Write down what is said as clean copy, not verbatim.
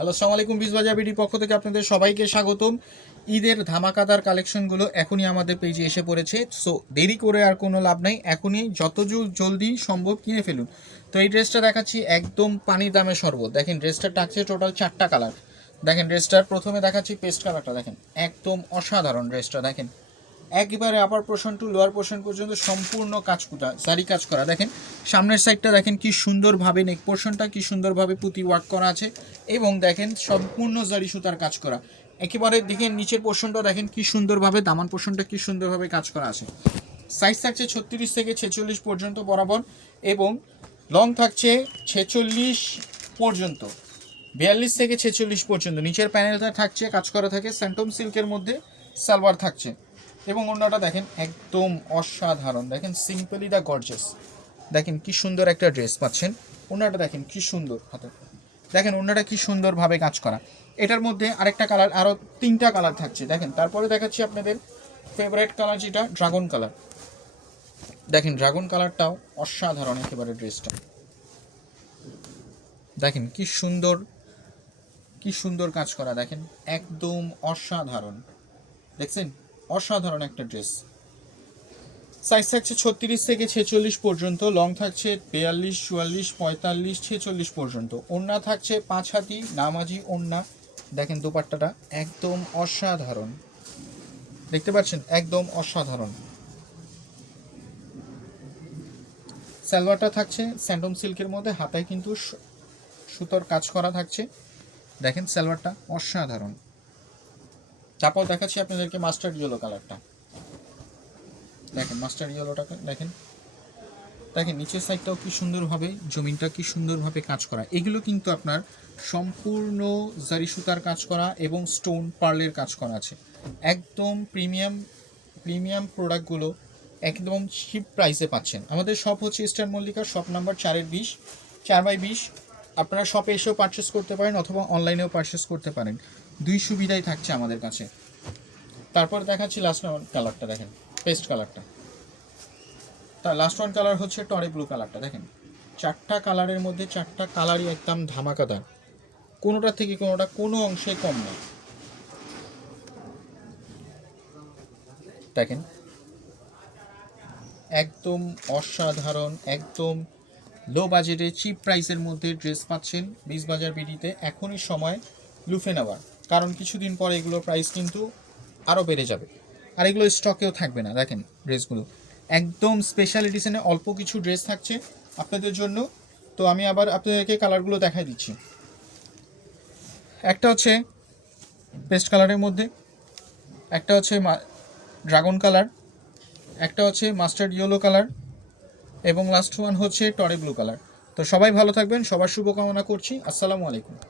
Hello, আসসালামু আলাইকুম। বিজবাজার BD পক্ষ থেকে আপনাদের সবাইকে স্বাগতম। ঈদের ধামাকাদার কালেকশনগুলো এখনই আমাদের পেজে এসে পড়েছে। সো দেরি করে আর কোনো লাভ নাই, এখনই যত জলদি সম্ভব কিনে ফেলুন। তো এই ড্রেসটা দেখাচ্ছি একদম পানির দামে শরবত। দেখেন ড্রেসটা টাকছে টোটাল 4টা কালার। দেখেন ড্রেসটার প্রথমে দেখাচ্ছি পেস্ট কালারটা, দেখেন একদম অসাধারণ ড্রেসটা। দেখেন একবারে upper portion to lower portion পর্যন্ত সম্পূর্ণ কাজ করা, সারি কাজ করা। দেখেন সামনের সাইডটা দেখেন কি সুন্দরভাবে, নেক পোর্শনটা কি সুন্দরভাবে পুঁতি ওয়ার্ক করা আছে, এবং দেখেন সম্পূর্ণ জারি সুতার কাজ করা। একেবারে দেখেন নিচের পোর্শনটা দেখেন কি সুন্দরভাবে, দামান পোর্শনটা কি সুন্দরভাবে কাজ করা আছে। সাইজ থাকছে 36 থেকে 46 পর্যন্ত বরাবর, এবং লং থাকছে 46 পর্যন্ত, 42 থেকে 46 পর্যন্ত। নিচের প্যানেলটা থাকছে কাজ করা থাকে, স্যান্টম সিল্কের মধ্যে সালোয়ার থাকছে, এবং অন্যটা দেখেন একদম অসাধারণ। দেখেন সিম্পলি দ্য গর্জাস, দেখেন কি সুন্দর একটা ড্রেস পাচ্ছেন। অন্যটা দেখেন কি সুন্দর হাতে, দেখেন অন্যটা কি সুন্দরভাবে কাজ করা। এটার মধ্যে আরেকটা কালার, আরও 3টা কালার থাকছে। দেখেন তারপরে দেখাচ্ছি আপনাদের ফেভারিট কালার যেটা ড্রাগন কালার। দেখেন ড্রাগন কালারটাও অসাধারণ একেবারে ড্রেসটা। দেখেন কি সুন্দর, কি সুন্দর কাজ করা, দেখেন একদম অসাধারণ। দেখছেন অসাধারণ একটা ড্রেস। সাইজ থাকছে 36 থেকে 46 পর্যন্ত, লং থাকছে 42, 44, 45, 46 পর্যন্ত। ওড়না থাকছে 5 হাতি নামাজি ওড়না। দেখেন দোপাট্টাটা একদম অসাধারণ, দেখতে পাচ্ছেন একদম অসাধারণ। সালোয়ারটা থাকছে স্যান্ডম সিল্কের মধ্যে, হাতায় কিন্তু সুতোর কাজ করা থাকছে। দেখেন সালোয়ারটা অসাধারণ। তারপর দেখাচ্ছি আপনাদেরকে মাস্টার্ড ইয়েলো কালারটা। দেখেন মাস্টার্ড ইয়েলোটাকে দেখেন, দেখেন নিচের সাইডটাও কি সুন্দরভাবে, জমিনটা কি সুন্দরভাবে কাজ করা। এগুলো কিন্তু আপনার সম্পূর্ণ জারি সুতার কাজ করা এবং স্টোন পার্লের কাজ করা আছে। একদম প্রিমিয়াম প্রোডাক্টগুলো একদম চিপ প্রাইসে পাচ্ছেন। আমাদের শপ হচ্ছে ইস্টার্ন মল্লিকা, শপ নাম্বার 4/20, 4/20। আপনারা শপে এসেও পারচেস করতে পারেন অথবা অনলাইনেও পারচেস করতে পারেন, দুই সুবিধাই থাকছে আমাদের কাছে। তারপর দেখাচ্ছি লাস্ট কালারটা, দেখেন পেস্ট কালারটা। তার লাস্ট ওয়ান কালার হচ্ছে টরে ব্লু কালারটা। দেখেন 4টা কালারের মধ্যে 4টা কালারই একদম ধামাকাদার, কোনোটা থেকে কোনোটা কোনো অংশে কম না। দেখেন একদম অসাধারণ, একদম লো বাজেটে চিপ প্রাইসের মধ্যে ড্রেস পাচ্ছেন বিজবাজার বিডিতে। এখনই সময় লুফে নেওয়ার, কারণ কিছুদিন পরে এগুলোর প্রাইস কিন্তু আরও বেড়ে যাবে, আর এগুলো স্টকেও থাকবে না। দেখেন ড্রেসগুলো একদম স্পেশাল এডিশনে অল্প কিছু ড্রেস থাকছে আপনাদের জন্য। তো আমি আবার আপনাদেরকে কালারগুলো দেখাই দিচ্ছি। একটা হচ্ছে পেস্ট কালারের মধ্যে, একটা হচ্ছে ড্রাগন কালার, একটা হচ্ছে মাস্টার্ড ইয়েলো কালার, এবং লাস্ট ওয়ান হচ্ছে টরে ব্লু কালার। তো সবাই ভালো থাকবেন, সবার শুভকামনা করছি। আসসালামু আলাইকুম।